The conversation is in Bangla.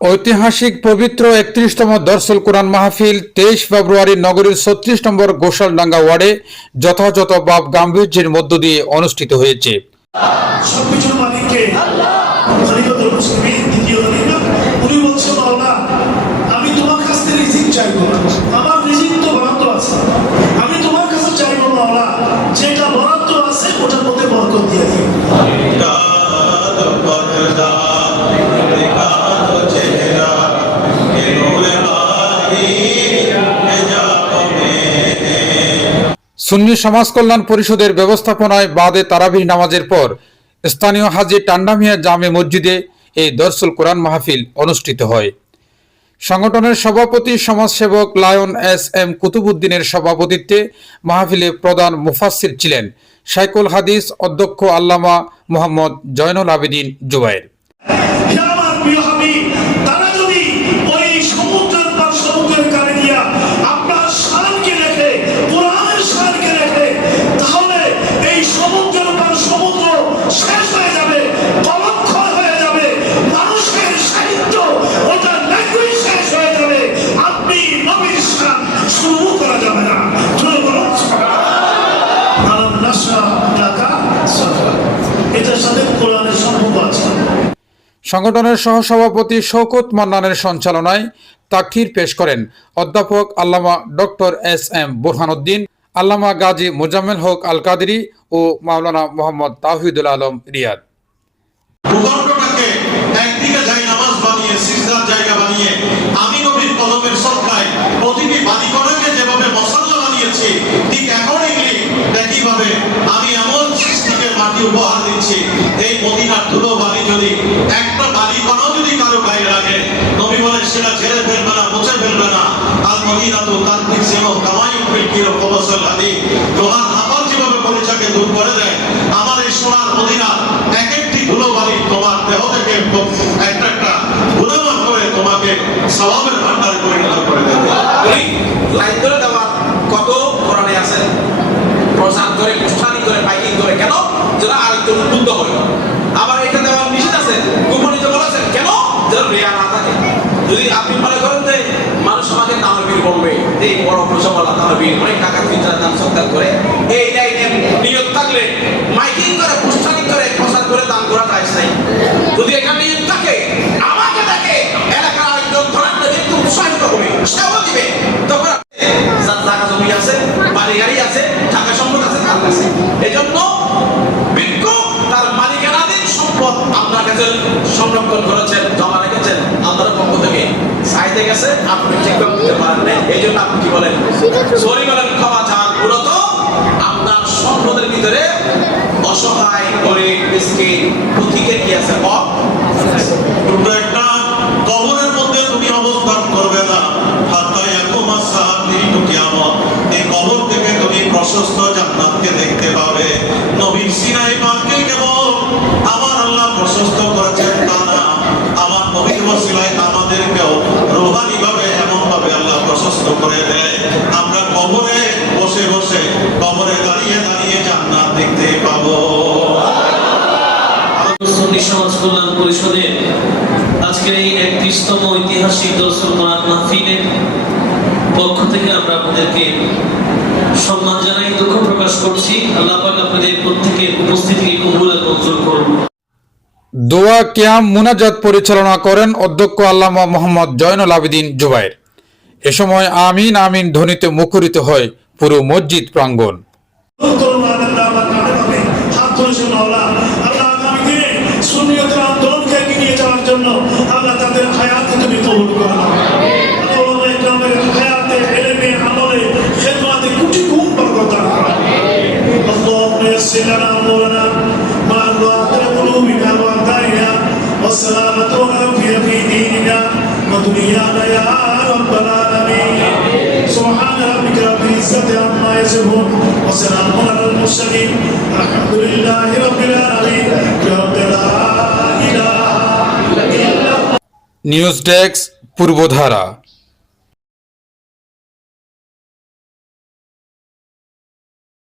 ঐতিহাসিক পবিত্র ৩১তম দরসুল কোরআন মাহফিল ২৩ ফেব্রুয়ারি নগরীর ৩৬ নম্বর গোসালডাঙ্গা ওয়ার্ডে যথাযথ ভাব গাম্ভীর্যের মধ্য দিয়ে অনুষ্ঠিত হয়েছে। সুন্নি সমাজ কল্যাণ পরিষদের ব্যবস্থাপনায় বাদে তারাবিহ নামাজের পর স্থানীয় হাজী টান্ডা মিয়া জামে মসজিদে এই দরসুল কোরআন মাহফিল অনুষ্ঠিত হয়। সংগঠনের সভাপতি সমাজসেবক লায়ন এস.এম. কুতুবউদ্দিনের সভাপতিত্বে মাহফিলে প্রধান মুফাসসির ছিলেন শাইখুল হাদিস অধ্যক্ষ আল্লামা মোহাম্মদ জয়নুল আবেদিন জুবায়ের। সংগঠনের সহসভাপতি শওকত মান্নানের সঞ্চালনায় তাকরীর পেশ করেন অধ্যাপক আল্লামা ডক্টর এস.এম. বুরহানুদ্দিন, আল্লামা গাজী মোজাম্মেল হক আল কাদেরী ও মাওলানা মোহাম্মদ তাওহিদুল আলম রিয়াদ। ভূখণ্ডটাকে একদিকে জায়নামাজ বানিয়ে সিজদার জায়গা বানিয়ে আমি নবীর কদমের সদকায় প্রতিটি বাড়িঘরকে যেভাবে মসল্লা বানিয়েছি, ঠিক অ্যাকর্ডিংলি একইভাবে আমি এমন সৃষ্টিকে মাটি উপহার দিচ্ছি। এই মদিনার ধুলো বাড়ি যদি একটা বাড়িঘরও যদি কারো গায়ে লাগে, নবী বলেন সেটা ঝেড়ে ফেলবে না, মুছে ফেলবে না। আল মদিনাতু তানফিস সিমা কামায়ুম ফিল কিরো কবসল হাদি, লোহার হাফাজ যেভাবে পরিচাকে দূর করে দেয়, আমার এই সোনার মদিনা এক একটি ধুলো বাড়ি তোমার দেহ থেকে একটা একটা গুণামাপ করে তোমাকে সওয়াবের ভান্ডারে পরিণত করে দেবে। লাইন ধরে দেওয়া কত কোরআনে আছে, প্রচার করে পুষ্টানি করে পাইকিং করে, কেন? যেন আরেকজন উদ্বুদ্ধ হয়। আবার এটা দেওয়ার নিষেধ আছে, গোপনীয়তা বলেছেন কেন? যেন রিয়া না থাকে। যদি আপনি মনে করেন যে মানুষ আমাকে তানবীর বলবে, এই বড় প্রসবলা তানবীর অনেক টাকা ফিতরা দান সৎকার করে, এই লাইনের নিয়ত থাকলে মাইকিং করে পুষ্টানি করে প্রচার করে দান করা যায় নাই। যদি এখানে নিয়ত থাকে, আমাকে দেখে এলাকার আরেকজন ধরেন একটু উৎসাহিত হবে, সেও দিবে। তখন যার টাকা জমি আছে, বাড়ি গাড়ি আছে, টাকা সম্পদ আছে তার কাছে, এই জন্য বিজ্ঞ তার মালিকানাধীন সম্পদ আপনার কাছে সংরক্ষণ করেছেন, জমা রেখেছেন, আল্লাহর পক্ষ থেকে চাইতে গেছে, আপনি ঠিকভাবে দিতে পারেন না। এই জন্য আপনি কি বলেন? সরি বলেন, ক্ষমা চান। মূলত আপনার সম্পদের ভিতরে অসহায় গরিব মিসকিন প্রতীকের কি আছে? তোমরা একটা কবরের মধ্যে তুমি অবস্থান করবে না, হাত্তা ইয়াকুমা সাআতি কিয়ামত। এই কবর থেকে তুমি প্রশস্ত জান্নাতকে দেখতে পাবে। নবীর সিনাই পাককে কেবল আমার আল্লাহ প্রশস্ত করেছেন তা না, আমার নবীর ওসিলায় আমাদেরকেও রূহানি ভাবে এমন ভাবে আল্লাহ প্রশস্ত করে দেয়, আমরা কবরে বসে বসে, কবরে দাঁড়িয়ে দাঁড়িয়ে জান্নাত দেখতে পাবো। সুন্নি সমাজ কল্যাণ পরিষদের আজকের এই ৩১তম ঐতিহাসিক দরসুল কোরআন মাহফিলের পক্ষ থেকে আমরা আপনাদেরকে সম্মান জানাই, দুঃখ প্রকাশ করছি। আল্লাহ পাক আপনাদের প্রত্যেকের উপস্থিতিকে কবুল আর মঞ্জুর করুন। দোয়া কিয়াম মুনাজাত পরিচালনা করেন অধ্যক্ষ আল্লামা মোহাম্মদ জয়নুল আবেদিন জুবায়ের। এ সময় আমিন আমিন ধ্বনিতে মুখরিত হয় পুরো মসজিদ প্রাঙ্গণ। والسلامة والعافية في ديننا ودنيانا يا رب العالمين. سبحان ربك رب العزة عما يصفون وسلام على المرسلين الحمد لله رب العالمين. رب لا إله إلا الله. News desk Purbadhara.